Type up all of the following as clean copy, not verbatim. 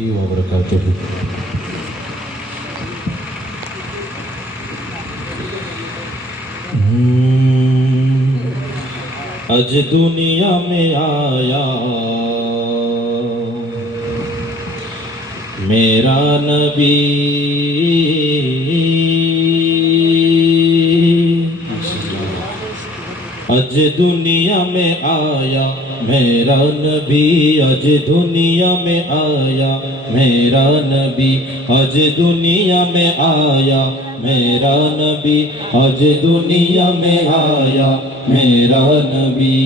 वबरकातुहू। आज दुनिया में आया मेरा नबी, आज दुनिया में आया मेरा नबी, आज दुनिया में आया मेरा नबी, आज दुनिया में आया मेरा नबी, आज दुनिया में आया मेरा नबी।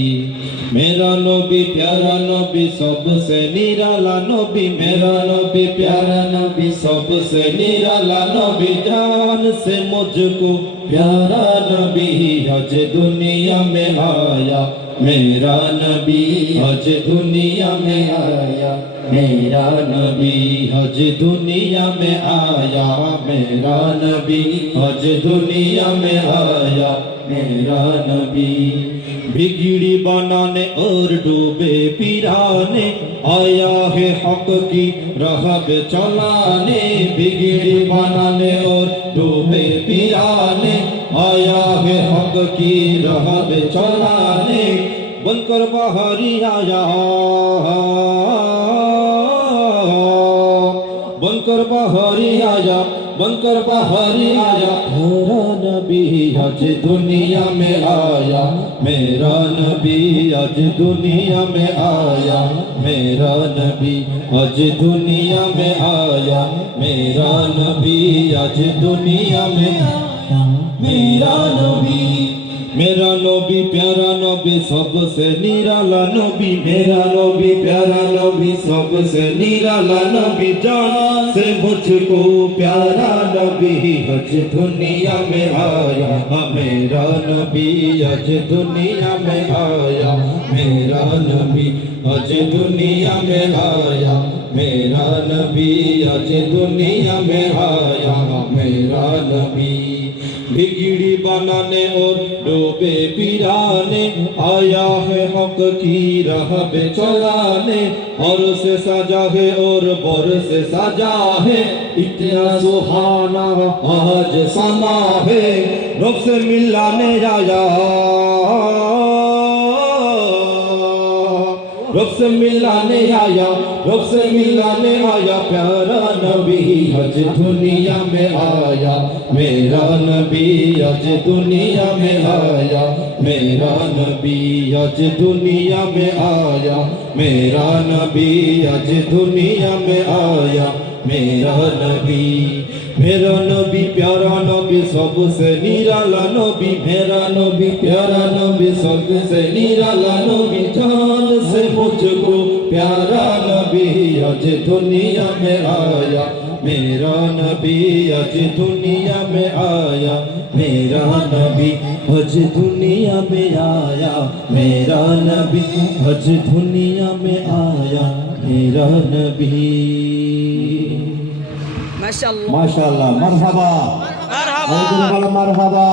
मेरा नबी प्यारा नबी सबसे निराला नबी, मेरा नबी प्यारा नबी सबसे निराला नबी, जान से मुझको प्यारा नबी आज दुनिया में आया मेरा नबी, आज दुनिया में आया मेरा नबी, आज दुनिया में आया मेरा नबी, आज दुनिया में आया मेरा नबी। बिगड़ी बनाने और डूबे पिराने आया है हक की राह पे चलाने, बिगड़ी बनाने और डूबे पिराने आया है हक की राह पे चलाने, बनकर बाहरी आया बनकर बाहरी आया बनकर बाहरी आया मेरा नबी आज दुनिया में आया मेरा नबी, आज दुनिया में आया मेरा नबी, आज दुनिया में आया मेरा नबी, आज दुनिया में मेरा नबी। मेरा नबी प्यारा नबी सबसे निराला नबी, मेरा नबी प्यारा नबी सबसे निराला नबी, जान से मुझको प्यारा नबी आज दुनिया में आया मेरा नबी, आज दुनिया में आया मेरा नबी, आज दुनिया में आया मेरा नबी, आज दुनिया में आया मेरा नबी। बिगड़ी बनाने और डूबे पिराने आया है हक की राह पे चलाने, और से सजा है और बर से सजा है, इतना सुहाना आज समा है, रब से मिलाने आया रब से मिलाने आया रब से मिलाने आया प्यारा नबी आज दुनिया में आया मेरा नबी, आज दुनिया में आया मेरा नबी, आज दुनिया में आया मेरा नबी, आज दुनिया में आया मेरा नबी। मेरा नबी प्यारा नबी सबसे निराला नबी, मेरा नबी प्यारा नबी सबसे निराला नबी, जान से मुझको प्यारा नबी आज दुनिया में आया मेरा नबी, आज दुनिया में आया मेरा नबी, आज दुनिया में आया मेरा नबी, आज दुनिया में आया मेरा नबी। माशाअल्लाह माशाअल्लाह, मरहबा, मरहबा। मरहबा।